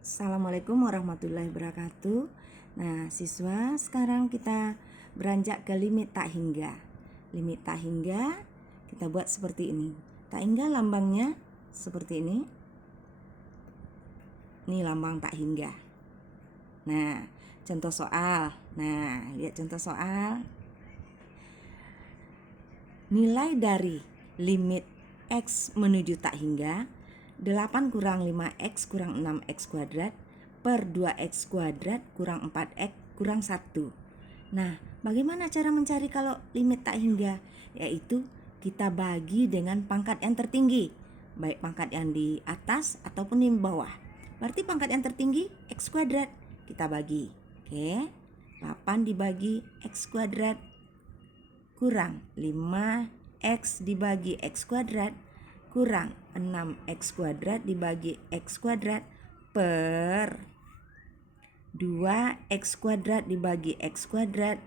Assalamualaikum warahmatullahi wabarakatuh. Nah, siswa, sekarang kita beranjak ke limit tak hingga. Limit tak hingga kita buat seperti ini. Tak hingga lambangnya seperti ini. Ini lambang tak hingga. Nah, contoh soal. Nah, lihat contoh soal. Nilai dari limit X menuju tak hingga 8 kurang 5X kurang 6X kuadrat per 2X kuadrat kurang 4X kurang 1. Nah, bagaimana cara mencari kalau limit tak hingga? Yaitu kita bagi dengan pangkat yang tertinggi, baik pangkat yang di atas ataupun di bawah. Berarti pangkat yang tertinggi X kuadrat, kita bagi. Oke, 8 dibagi X kuadrat kurang 5X dibagi X kuadrat kurang 6X kuadrat dibagi X kuadrat per 2X kuadrat dibagi X kuadrat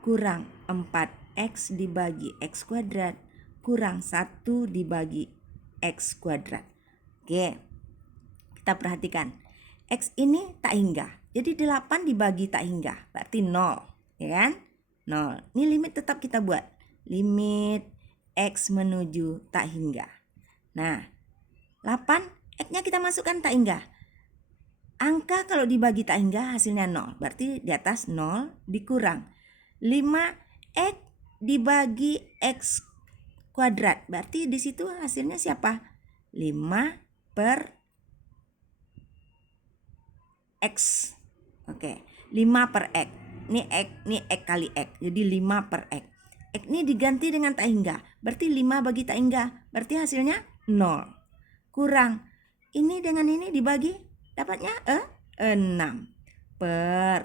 kurang 4X dibagi X kuadrat kurang 1 dibagi X kuadrat. Oke, kita perhatikan. X ini tak hingga. Jadi 8 dibagi tak hingga, berarti 0, ya kan? 0. Ini limit tetap kita buat. Limit X menuju tak hingga. Nah, 8 X-nya kita masukkan tak hingga. Angka kalau dibagi tak hingga hasilnya 0. Berarti di atas 0 dikurang 5X dibagi X kuadrat. Berarti di situ hasilnya siapa? 5 per X. Oke, 5 per X. Ini X kali X. Jadi 5 per X. X ini diganti dengan tak hingga. Berarti 5 bagi tak hingga. Berarti hasilnya 0. Kurang. Ini dengan ini dibagi. Dapatnya 6 per.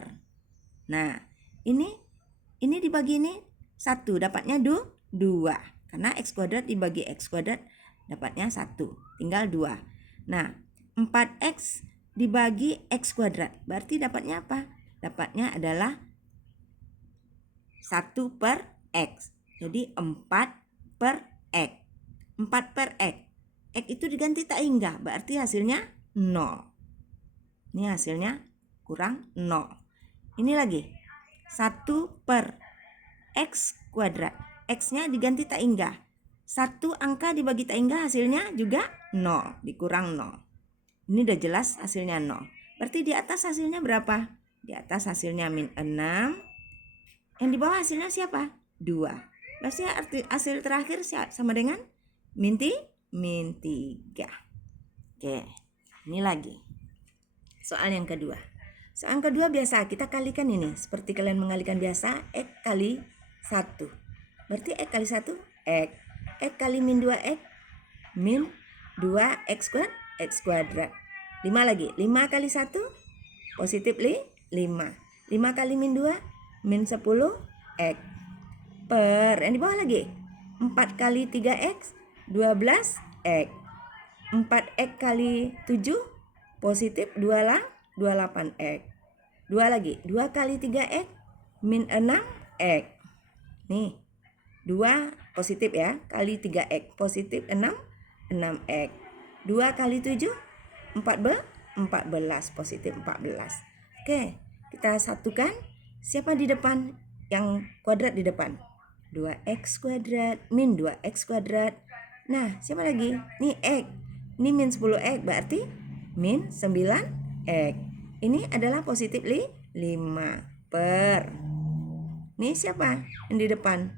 Nah, ini dibagi ini 1. Dapatnya 2. Karena X kuadrat dibagi X kuadrat dapatnya 1. Tinggal 2. Nah, 4X dibagi X kuadrat. Berarti dapatnya apa? Dapatnya adalah 1 per X. Jadi 4 per X. 4 per X. X itu diganti tak hingga. Berarti hasilnya 0. Ini hasilnya kurang 0. Ini lagi. 1 per X kuadrat. X-nya diganti tak hingga. 1 angka dibagi tak hingga hasilnya juga 0. Dikurang 0. Ini udah jelas hasilnya 0. Berarti di atas hasilnya berapa? Di atas hasilnya min 6. Yang di bawah hasilnya siapa? 2. Berarti hasil terakhir sama dengan min 3. Oke, ini lagi. Soal yang kedua. Soal yang kedua biasa kita kalikan ini. Seperti kalian mengalikan biasa, X kali 1. Berarti X kali 1, X. X kali min 2X, min 2X kuadrat. 5 lagi. 5 kali 1, positif 5. 5 kali min 2, min 10X. Per, yang di bawah lagi. 4 kali 3X, 12X. 4X kali 7, positif 28X. 2 lagi. 2 kali 3X, min 6X. Nih, 2 positif ya, kali 3X, positif 6X. 2 kali 7, 14, positif 14. Oke, kita satukan. Siapa di depan? Yang kuadrat di depan. 2X kuadrat min 2X kuadrat. Nah, siapa lagi? Nih X. Ini min 10X, berarti min 9X. Ini adalah positif 5 per. Nih siapa yang di depan?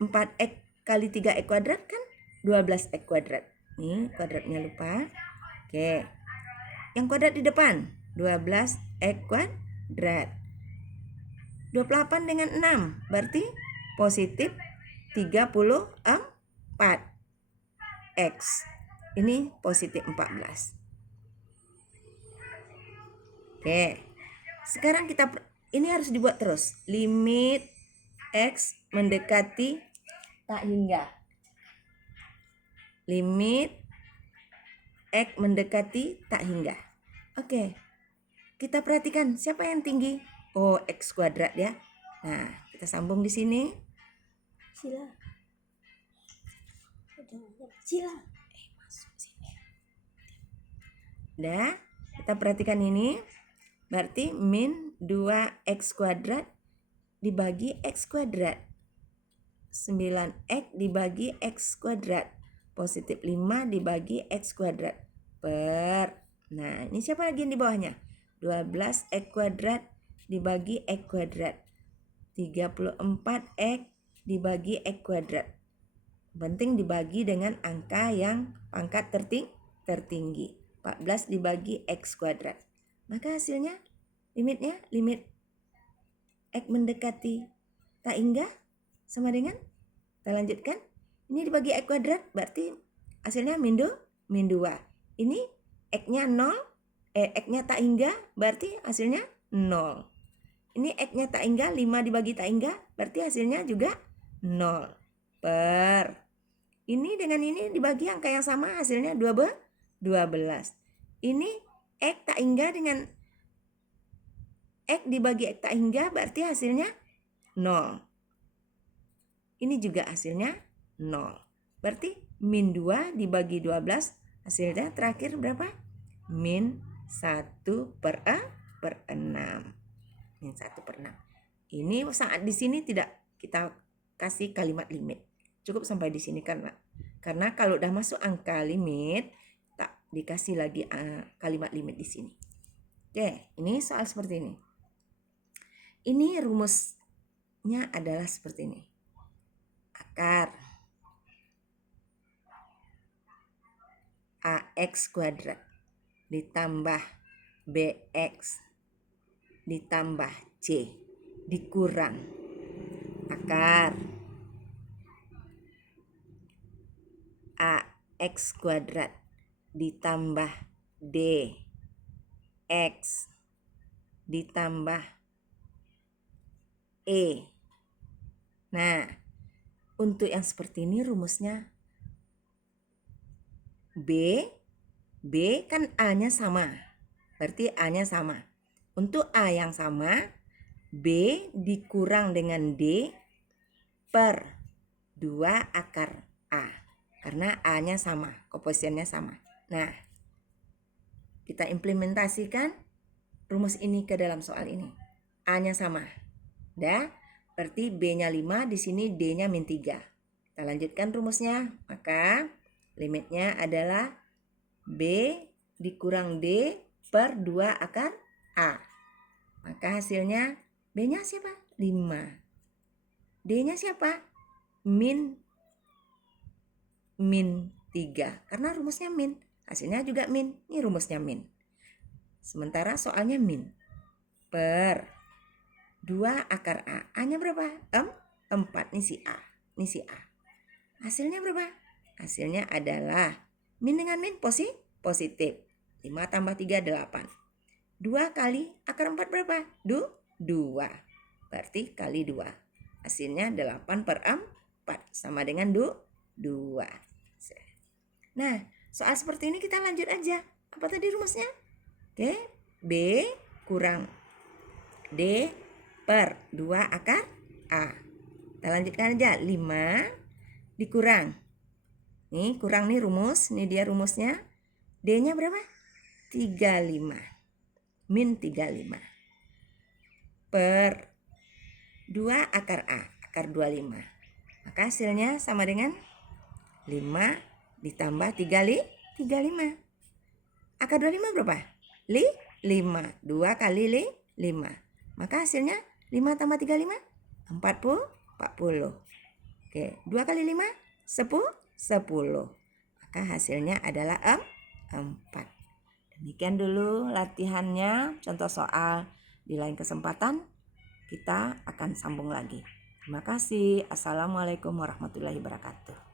4X kali 3X kuadrat kan 12X kuadrat. Nih kuadratnya lupa. Oke. Yang kuadrat di depan 12X kuadrat. 28 dengan 6 berarti positif 34X. Ini positif 14. Oke. Sekarang ini harus dibuat terus. Limit X mendekati tak hingga. Limit X mendekati tak hingga. Oke. Kita perhatikan siapa yang tinggi? Oh, X kuadrat ya. Nah, kita sambung di sini. Sila. Masuk sini. Udah, kita Kita perhatikan ini. Berarti min 2x kuadrat dibagi x kuadrat. 9x dibagi x kuadrat. Positif 5 dibagi x kuadrat. Nah, ini siapa lagi yang di bawahnya? 12x kuadrat dibagi x kuadrat. 34x dibagi x kuadrat. Penting dibagi dengan angka yang pangkat tertinggi. 14 dibagi x kuadrat. Maka hasilnya limit x mendekati tak hingga sama dengan, kita lanjutkan. Ini dibagi x kuadrat berarti hasilnya min 2. Ini x-nya 0, x-nya tak hingga berarti hasilnya 0. Ini x-nya tak hingga, 5 dibagi tak hingga berarti hasilnya juga 0. Ini dengan ini dibagi angka yang sama hasilnya 12. Ini x tak hingga dengan x dibagi x tak hingga berarti hasilnya 0. Ini juga hasilnya 0. Berarti min 2 dibagi 12 hasilnya terakhir berapa? Min 1/6. Min 1/6. Ini saat di sini tidak kita kasih kalimat limit. Cukup sampai di sini karena kalau udah masuk angka limit tak dikasih lagi kalimat limit di sini. Oke, ini soal seperti ini. Ini rumusnya adalah seperti ini. Akar ax kuadrat ditambah bx ditambah c dikurang akar ax kuadrat ditambah dx ditambah e. Nah, untuk yang seperti ini rumusnya B kan A-nya sama. Berarti A-nya sama. Untuk A yang sama, B dikurang dengan D per 2 akar A. Karena A-nya sama, koefisiennya sama. Nah, kita implementasikan rumus ini ke dalam soal ini. A-nya sama. Dah, berarti B-nya 5, di sini D-nya min 3. Kita lanjutkan rumusnya. Maka limitnya adalah B dikurang D per 2 akar A. Maka hasilnya B-nya siapa? 5. D-nya siapa? Min 3. Karena rumusnya min. Hasilnya juga min. Ini rumusnya min. Sementara soalnya min. Per 2 akar A. A-nya berapa? 4. Ini si A. Ini si A. Hasilnya berapa? Hasilnya adalah min dengan min positif. 5 tambah 3, 8. 2 kali akar 4 berapa? 2. Berarti kali 2. Hasilnya 8/4 sama dengan 2. Nah, soal seperti ini kita lanjut aja. Apa tadi rumusnya? Oke, B kurang D per 2 akar A. Kita lanjutkan aja. 5 dikurang. Nih, kurang nih rumus. Ini dia rumusnya. D-nya berapa? 35. Min 35. Per 2 akar A. Akar 25. Maka hasilnya sama dengan 5 ditambah 35. Akar 25 berapa? 5. 2 kali 5. Maka hasilnya 5 tambah 35? 40. Oke, 2 kali 5? 10. Maka hasilnya adalah 4. Demikian dulu latihannya. Contoh soal. Di lain kesempatan kita akan sambung lagi. Terima kasih. Assalamualaikum warahmatullahi wabarakatuh.